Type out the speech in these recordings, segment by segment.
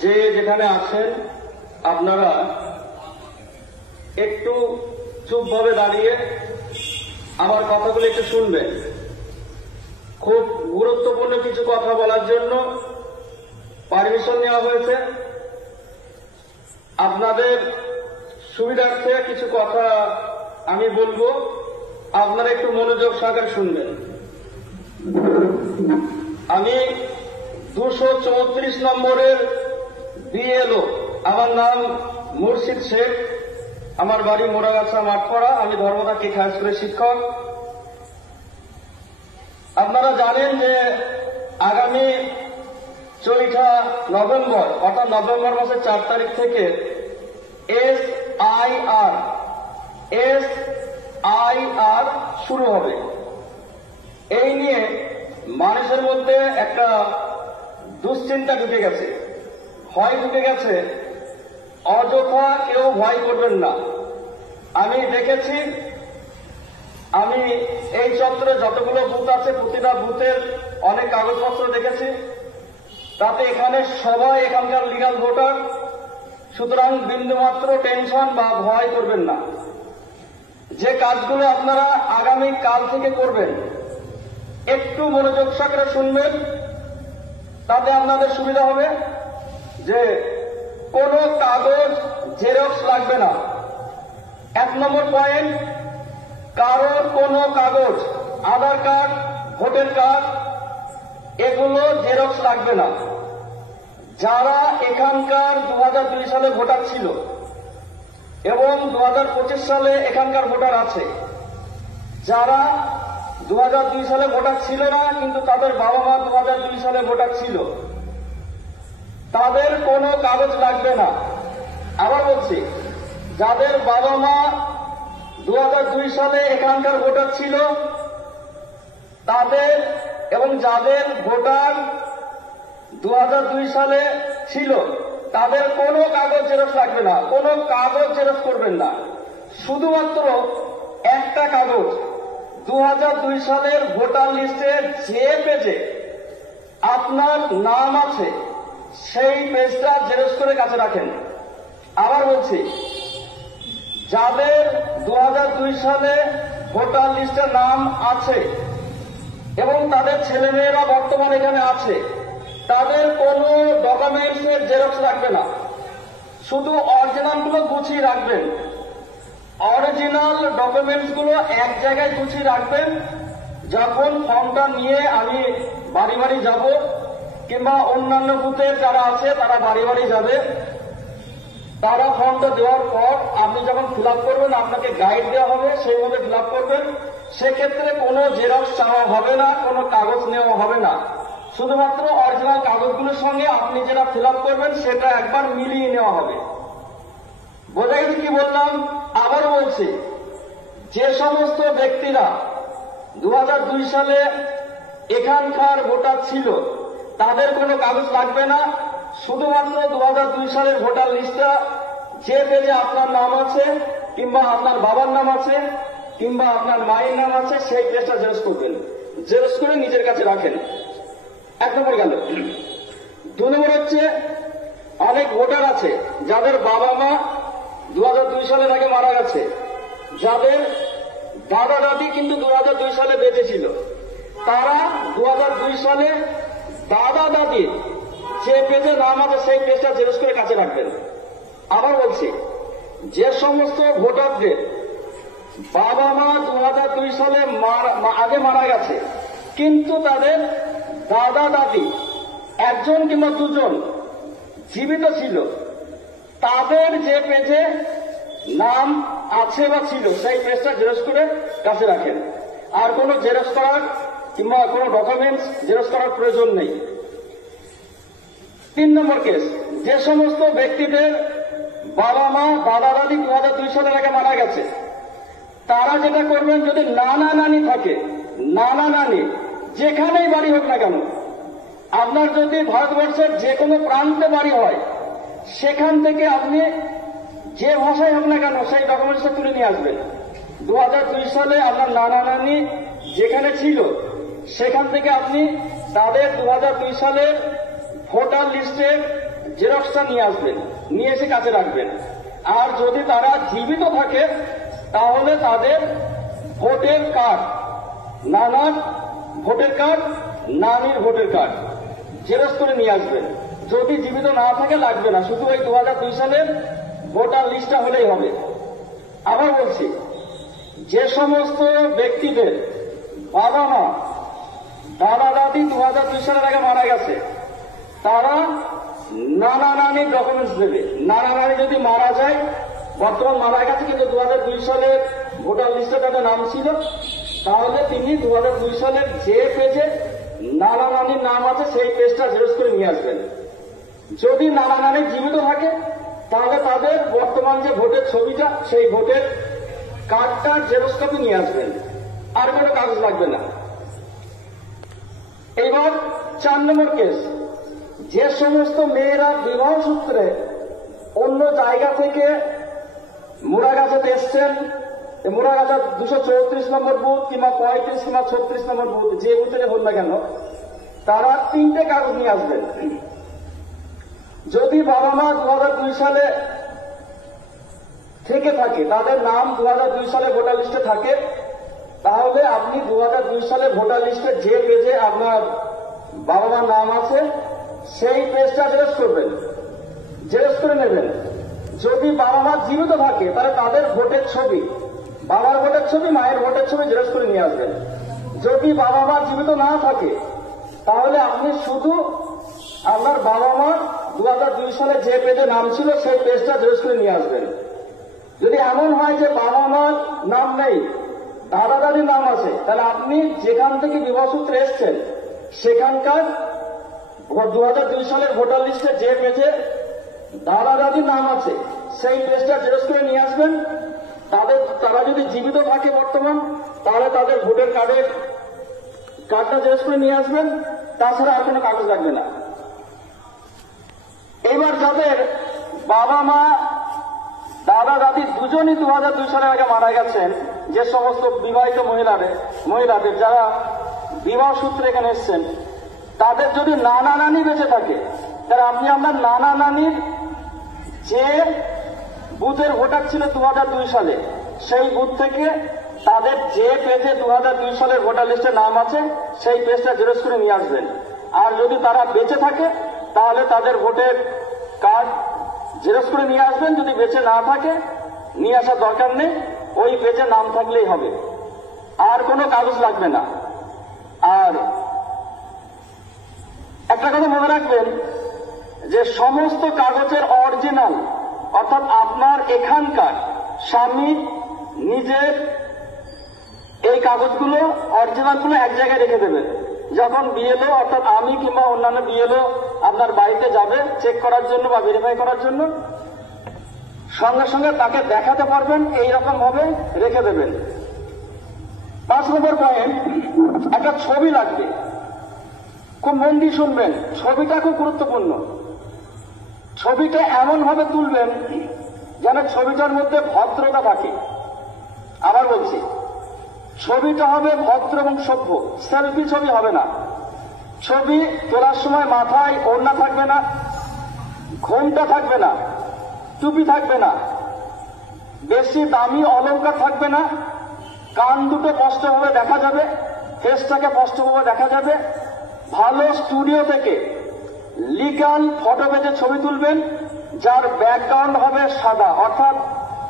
যে যেখানে আছেন আপনারা একটু চুপভাবে দাঁড়িয়ে আমার কথাগুলো একটু শুনবেন। খুব গুরুত্বপূর্ণ কিছু কথা বলার জন্য পারমিশন নেওয়া হয়েছে। আপনাদের সুবিধার্থে কিছু কথা আমি বলবো, আপনারা একটু মনোযোগ সহকারে শুনবেন। আমি 234 নম্বরের বিএলও, আমার নাম মুর্শিদ শেখ, আমার বাড়ি মোড়াগাছা মাঠপাড়া, আমি ধর্মদা কেক হাই স্কুলের শিক্ষক। আপনারা জানেন যে আগামী 4 নভেম্বর অর্থাৎ নভেম্বর মাসের 4 তারিখ থেকে SIR শুরু হবে। এই নিয়ে মানুষের মধ্যে একটা দুশ্চিন্তা ঢুকে গেছে, ভয় ঢুকে গেছে। অযথা কেউ ভয় করবেন না। আমি দেখেছি, আমি এই চত্বরে যতগুলো বুথ আছে প্রতিটা বুথের অনেক কাগজপত্র দেখেছি, তাতে এখানে সবাই এখানকার লিগাল ভোটার। সুতরাং বিন্দুমাত্র টেনশন বা ভয় করবেন না। যে কাজগুলো আপনারা আগামী কাল থেকে করবেন একটু মনোযোগ সহকারে শুনবেন, তাতে আপনাদের সুবিধা হবে। যে কোনো কাগজ জেরক্স লাগবে না। 1 নম্বর পয়েন্ট, কারোর কোনো কাগজ, আধার কার্ড, ভোটার কার্ড, এগুলো জেরক্স লাগবে না। যারা এখানকার 2002 সালে ভোটার ছিল এবং 2025 সালে এখানকার ভোটার আছে, যারা 2002 সালে ভোটার ছিল না কিন্তু তাদের বাবা মা 2002 সালে ভোটার ছিল, তাদের কোনো কাগজ লাগবে না। আবার বলছি, যাদের বাবা মা 2002 সালে এখানকার ভোটার ছিল তাদের, এবং যাদের ভোটার 2002 সালে ছিল তাদের কোনো কাগজ জেরক্স লাগবে না। কোনো কাগজ জেরক্স করবেন না। শুধুমাত্র একটা কাগজ, 2002 সালের ভোটার লিস্টে যে পেজে আপনার নাম আছে সেই পেজটা জেরক্স করে কাছে রাখেন। আবার বলছি, যাদের 2002 সালে ভোটার লিস্টে নাম আছে এবং তাদের ছেলেমেয়েরা বর্তমানে এখানে আছে, তাদের কোনো ডকুমেন্টসের জেরক্স লাগবে না। শুধু অরিজিনালগুলো গুছিয়ে রাখবেন। অরিজিনাল ডকুমেন্টসগুলো এক জায়গায় গুছিয়ে রাখবেন। যখন ফর্মটা নিয়ে আমি বাড়ি বাড়ি যাব কিংবা অন্যান্য বুথের যারা আছে তারা বাড়ি বাড়ি যাবে, তারা ফর্মটা দেওয়ার পর আপনি যখন ফিল আপ করবেন আপনাকে গাইড দেওয়া হবে, সেইভাবে ফিল আপ করবেন। সেক্ষেত্রে কোনো জেরক্স চাওয়া হবে না, কোনো কাগজ নেওয়া হবে না। শুধুমাত্র অরিজিনাল কাগজগুলোর সঙ্গে আপনি যেটা ফিল আপ করবেন সেটা একবার মিলিয়ে নেওয়া হবে। বোঝা গেছে কি বললাম? আবার বলছি, যে সমস্ত ব্যক্তিরা 2002 সালে এখানকার ভোটার ছিল তাদের কোনো কাগজ লাগবে না। শুধুমাত্র 2002 সালের ভোটার লিস্টটা যে পেজে আপনার নাম আছে কিংবা আপনার বাবার নাম আছে কিংবা আপনার মায়ের নাম আছে সেই পেজটা জেরক্স করবেন। জেরক্স করে নিজের কাছে রাখেন। 1 নম্বর গেল। 2 নম্বর হচ্ছে, অনেক ভোটার আছে যাদের বাবা মা 2002 সালের আগে মারা গেছে, যাদের দাদা দাদি কিন্তু 2002 সালে বেঁচে ছিল, তারা 2002 সালে দাদা দাদির যে পেজে নাম আছে সেই পেজটা জেরক্স করে কাছে রাখবেন। আবার বলছি, যে সমস্ত ভোটারদের বাবা মা 2002 সালে আগে মারা গেছে কিন্তু তাদের দাদা দাদি একজন কিংবা দুজন জীবিত ছিল, তাদের যে পেজে নাম আছে বা ছিল সেই পেজটা জেরক্স করে কাছে রাখেন। আর কোনো জেরক্স করার কিংবা কোনো ডকুমেন্টস জেরক্স করার প্রয়োজন নেই। 3 নম্বর কেস, যে সমস্ত ব্যক্তিদের বাবা মা দাদা দাদি 2002 সালের আগে মারা গেছে, তারা যেটা করবেন, যদি নানা নানি থাকে, নানা নানি যেখানেই বাড়ি হোক না কেন, আপনার যদি ভারতবর্ষের যে কোনো প্রান্তে বাড়ি হয়, সেখান থেকে আপনি যে ভাষায় হোক না কেন সেই ডকুমেন্টসটা তুলে নিয়ে আসবেন। 2002 সালে আপনার নানা নানি যেখানে ছিল সেখান থেকে আপনি তাদের 2002 সালের ভোটার লিস্টের জেরক্সটা নিয়ে আসবেন, নিয়ে এসে কাছে রাখবেন। আর যদি তারা জীবিত থাকে তাহলে তাদের ভোটের কার্ড, নানার ভোটের কার্ড, নানির ভোটের কার্ড জেরক্স করে নিয়ে আসবেন। যদি জীবিত না থাকে লাগবে না, শুধু ওই 2002 সালের ভোটার লিস্টটা হলেই হবে। আবার বলছি, যে সমস্ত ব্যক্তিদের বাবা মা দাদা দাদি 2002 সালের আগে মারা গেছে তারা নানা নানির ডকুমেন্টস দেবে। নানা নানি যদি মারা যায়, বর্তমান মারা গেছে কিন্তু 2002 সালের ভোটার লিস্টে তাদের নাম ছিল, তাহলে তিনি 2002 সালের যে পেজে নানা নানির নাম আছে সেই পেজটা জেরক্স করে নিয়ে আসবেন। যদি নানা নানি জীবিত থাকে তাহলে তাদের বর্তমান যে ভোটের ছবিটা সেই ভোটের কার্ডটা জেরক্স কপি নিয়ে আসবেন, আর কোনো কাগজ লাগবে না। এবার 4 নম্বর কেস, যে সমস্ত মেয়েরা বিবাহ সূত্রে অন্য জায়গা থেকে মুড়াগাছাতে এসছেন, মুড়াগাছা 234 নম্বর বুথ কিংবা 35 কিংবা 36 নম্বর বুথ, যে বুথে হল না কেন, তারা 3টে কাগজ নিয়ে আসবেন। যদি বাবা মা 2002 সালে থেকে থাকে, তাদের নাম 2002 সালে ভোটার লিস্টে থাকে, তাহলে আপনি 2002 সালে ভোটার লিস্টে যে পেজে আপনার বাবা মার নাম আছে সেই পেজটা জেরক্স করবেন, জেরক্স করে নেবেন। যদি বাবা মা জীবিত থাকে তাহলে তাদের ভোটের ছবি, বাবার ভোটের ছবি, মায়ের ভোটের ছবি জেরক্স করে নিয়ে আসবেন। যদি বাবা মা জীবিত না থাকে তাহলে আপনি শুধু আপনার বাবা মা 2002 সালে যে পেজে নাম ছিল সেই পেজটা জেরক্স করে নিয়ে আসবেন। যদি এমন হয় যে বাবা মার নাম নেই, দাদা দাদির নাম আছে, তাহলে আপনি যেখান থেকে বিবাহ সূত্রে এসছেন সেখানকার 2002 সালের ভোটার লিস্টে যে পেজে দাদা দাদির নাম আছে সেই পেজটা জেরক্স করে নিয়ে আসবেন। তারা যদি জীবিত থাকে বর্তমান, তাহলে তাদের ভোটার কার্ডটা জেরক্স করে নিয়ে আসবেন, তাছাড়া আর কোনো কাগজ লাগবে না। এবার যাদের বাবা মা দাদা দাদি দুজনই 2002 সালের আগে মারা গেছেন, যে সমস্ত বিবাহিত মহিলাদের যারা বিবাহ সূত্রে এখানে এসছেন, তাদের যদি নানা নানি বেঁচে থাকে তাহলে আপনি আপনার নানা নানির যে বুথের ভোটার ছিল 2002 সালে সেই বুথ থেকে তাদের যে পেজে 2002 সালের ভোটার লিস্টে নাম আছে সেই পেজটা জেরক্স করে নিয়ে আসবেন। আর যদি তারা বেঁচে থাকে তাহলে তাদের ভোটের কার্ড জেরক্স করে নিয়ে আসবেন। যদি বেঁচে না থাকে নিয়ে আসার দরকার নেই, ওই পেজে নাম থাকলেই হবে, আর কোনো কাগজ লাগবে না। আর একটা কথা মনে রাখবেন যে সমস্ত কাগজের অরিজিনাল, অর্থাৎ আপনার এখানকার স্বামী নিজের এই কাগজগুলো অরিজিনালগুলো এক জায়গায় রেখে দেবেন। যখন বিএলও অর্থাৎ আমি কিংবা অন্যান্য বিএলও আপনার বাড়িতে যাবে চেক করার জন্য বা ভেরিফাই করার জন্য, সঙ্গে সঙ্গে তাকে দেখাতে পারবেন, এইরকম ভাবে রেখে দেবেন। 5 নম্বর পয়েন্ট, একটা ছবি লাগবে। খুব মন দিয়ে শুনবেন, ছবিটা খুব গুরুত্বপূর্ণ। ছবিটা এমন ভাবে তুলবেন যেন ছবিটার মধ্যে ভদ্রতা থাকে। আবার বলছি, ছবিটা হবে ভদ্র এবং সভ্য, সেলফি ছবি হবে না। ছবি তোলার সময় মাথায় ওড়না থাকবে না, ঘোমটা থাকবে না, টুপি থাকবে না, বেশি দামি অলংকার থাকবে না, কান দুটো স্পষ্টভাবে দেখা যাবে, ফেসটাকে স্পষ্টভাবে দেখা যাবে। ভালো স্টুডিও থেকে লিগ্যাল ফটো পেজে ছবি তুলবেন, যার ব্যাকগ্রাউন্ড হবে সাদা, অর্থাৎ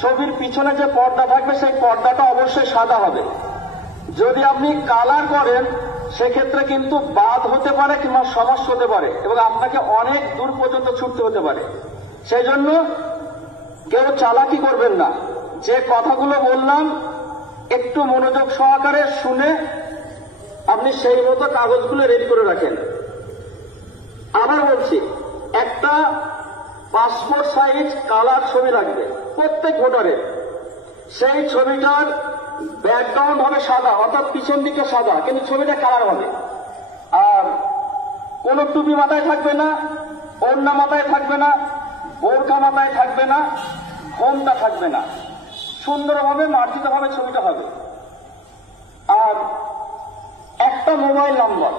ছবির পিছনে যে পর্দা থাকবে সেই পর্দাটা অবশ্যই সাদা হবে। যদি আপনি কালার করেন সেক্ষেত্রে কিন্তু বাদ হতে পারে কিংবা সমস্যা হতে পারে এবং আপনাকে অনেক দূর পর্যন্ত ছুটতে হতে পারে। সেই জন্য কেউ চালাকি করবেন না। যে কথাগুলো বললাম একটু মনোযোগ সহকারে শুনে আপনি সেই মতো কাগজগুলো রেডি করে রাখেন। আবার বলছি, একটা পাসপোর্ট সাইজ কালার ছবি লাগবে প্রত্যেক ভোটারের। সেই ছবিটার ব্যাকগ্রাউন্ড হবে সাদা, অর্থাৎ পিছন দিকে সাদা, কিন্তু ছবিটা কালার হবে। আর কোন টুপি মাথায় থাকবে না, ওড়না মাথায় থাকবে না, বোরকা মাথায় থাকবে না, ঘোমটা থাকবে না, সুন্দরভাবে মার্জিতভাবে ছবিটা হবে। আর একটা মোবাইল নম্বর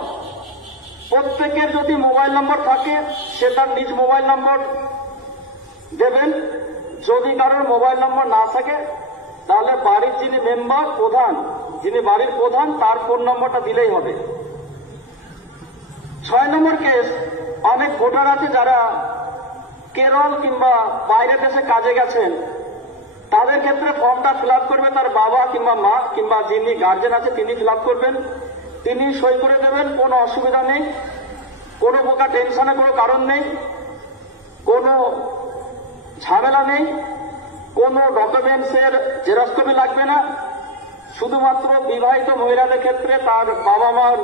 প্রত্যেকের যদি মোবাইল নম্বর থাকে সে তার নিজ মোবাইল নম্বর দেবেন। যদি কারোর মোবাইল নম্বর না থাকে তাহলে বাড়ির যিনি মেম্বার প্রধান, যিনি বাড়ির প্রধান, তার ফোন নম্বরটা দিলেই হবে। 6 নম্বর কেস, অনেক ভোটার আছে যারা কেরল কিংবা বাইরের দেশে কাজে গেছেন, তাদের ক্ষেত্রে ফর্মটা ফিল আপ করবে তার বাবা কিংবা মা কিংবা যিনি গার্জেন আছে তিনি ফিল আপ করবেন, তিনি সই করে দেবেন। কোনো অসুবিধা নেই, কোনো প্রকার টেনশনে কোনো কারণ নেই, কোনো ঝামেলা নেই, কোনো ডকুমেন্টসের জেরক্স কপি লাগবে না। শুধুমাত্র বিবাহিত মহিলাদের ক্ষেত্রে তার বাবা মার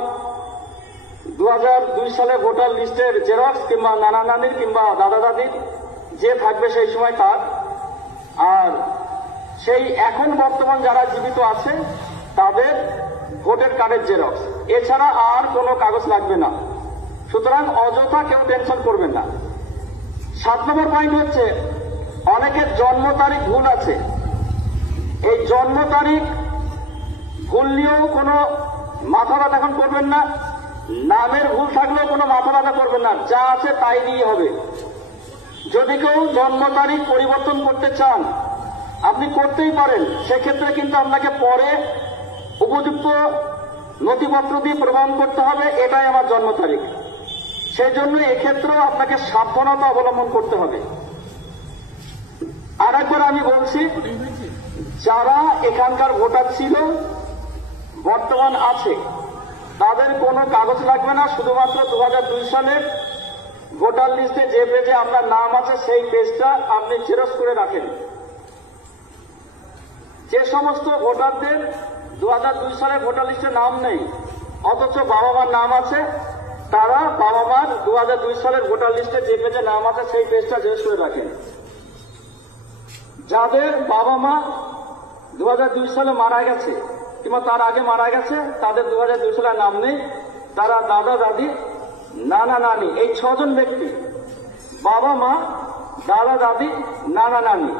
2002 সালে ভোটার লিস্টের জেরক্স কিংবা নানা নানির কিংবা দাদা দাদির যে থাকবে সেই সময় তার, আর সেই এখন বর্তমান যারা জীবিত আছে তাদের ভোটার কার্ডের জেরক্স, এছাড়া আর কোনো কাগজ লাগবে না। সুতরাং অযথা কেউ টেনশন করবেন না। 7 নম্বর পয়েন্ট হচ্ছে, অনেকের জন্ম তারিখ ভুল আছে। এই জন্ম তারিখ ভুল নিয়েও কোনো মাথা ব্যথা এখন করবেন না, নামের ভুল থাকলেও কোনো মাথা ব্যথা করবেন না, যা আছে তাই দিয়ে হবে। যদি কেউ জন্ম তারিখ পরিবর্তন করতে চান আপনি করতেই পারেন, সেক্ষেত্রে কিন্তু আপনাকে পরে উপযুক্ত নথিপত্র দিয়ে প্রমাণ করতে হবে এটাই আমার জন্ম তারিখ। সেই জন্য এক্ষেত্রেও আপনাকে সাবধানতা অবলম্বন করতে হবে। আর একবার আমি বলছি, যারা এখানকার ভোটার ছিল বর্তমান আছে তাদের কোনো কাগজ লাগবে না। শুধুমাত্র 2002 সালের ভোটার লিস্টে যে পেজে আপনার নাম আছে সেই পেজটা আপনি জেরক্স করে রাখেন। যে সমস্ত ভোটারদের 2002 সালের ভোটার লিস্টে নাম নেই অথচ বাবা মার নাম আছে, তারা বাবা মার 2002 সালের ভোটার লিস্টে যে পেজে নাম আছে সেই পেজটা জেরক্স করে রাখেন। যাদের বাবা মা 2002 সালে মারা গেছে কিংবা তার আগে মারা গেছে, তাদের 2002 সালের নাম নেই, তারা দাদা দাদি নানা নানি, এই 6 জন ব্যক্তি, বাবা মা দাদা দাদি নানা নানি,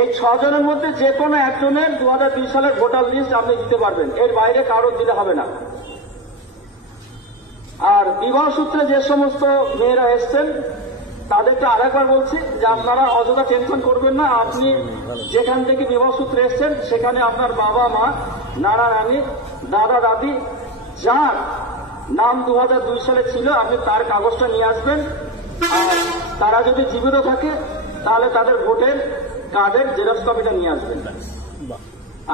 এই 6 জনের মধ্যে যে কোনো একজনের 2002 সালের ভোটার লিস্ট আপনি দিতে পারবেন, এর বাইরে কারোর দিতে হবে না। আর বিবাহ সূত্রে যে সমস্ত মেয়েরা এসছেন তাদেরকে আরেকবার বলছি যে আপনারা অযথা টেনশন করবেন না। আপনি যেখান থেকে বিবাহ সূত্রে এসছেন সেখানে আপনার বাবা মা নানা নানি দাদা দাদি যার নাম 2002 সালে ছিল আপনি তার কাগজটা নিয়ে আসবেন। আর তারা যদি জীবিত থাকে তাহলে তাদের ভোটের কার্ডের জেরক্স কপিটা নিয়ে আসবেন।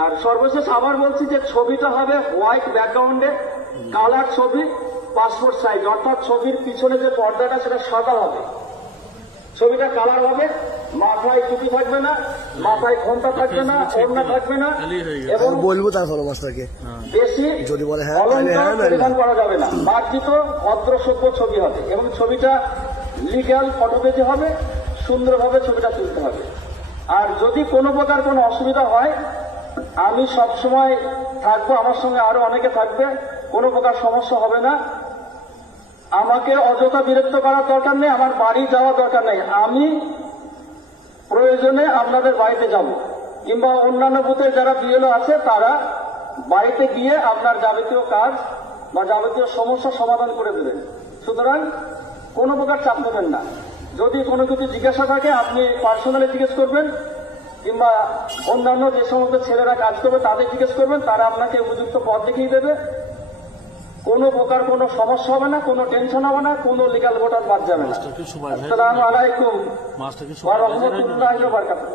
আর সর্বশেষ আবার বলছি যে ছবিটা হবে হোয়াইট ব্যাকগ্রাউন্ডে, কালার ছবি, পাসপোর্ট সাইজ, অর্থাৎ ছবির পিছনে যে পর্দাটা সেটা সাদা হবে, ছবিটা কালার হবে, মাথায় টুপি থাকবে না, মাথায় ঘোমটা থাকবে না, ওড়না থাকবে না, এবং বলবো তারপর মাস্টারকে বেশি যদি বলে অলংকার পরিধান করা যাবে না, মার্জিত ভদ্র সভ্য ছবি হবে এবং ছবিটা লিগ্যাল ফটোপেজে হবে, সুন্দরভাবে ছবিটা তুলতে হবে। আর যদি কোনো প্রকার কোনো অসুবিধা হয় আমি সবসময় থাকবো, আমার সঙ্গে আরো অনেকে থাকবে, কোনো প্রকার সমস্যা হবে না। আমাকে অযথা বিরক্ত করার দরকার নেই, আমার বাড়ি যাওয়া দরকার নেই, আমি প্রয়োজনে আপনাদের বাড়িতে যাব কিংবা অন্যান্য বুথে যারা বিএলও আছে তারা বাড়িতে গিয়ে আপনার যাবতীয় কাজ বা যাবতীয় সমস্যা সমাধান করে দেবেন। সুতরাং কোনো প্রকার চাপ নেবেন না। যদি কোনো কিছু জিজ্ঞাসা থাকে আপনি পার্সোনালি জিজ্ঞেস করবেন কিংবা অন্যান্য যে সমস্ত ছেলেরা কাজ করবে তাদের জিজ্ঞেস করবেন, তারা আপনাকে উপযুক্ত পথ দেখিয়ে দেবে। কোনো প্রকার কোনো সমস্যা হবে না, কোনো টেনশন হবে না, কোনো লিগ্যাল ভোটার বাদ যাবে না। আসসালামু আলাইকুম ওয়া রাহমাতুল্লাহি ওয়া বারাকাতুহু।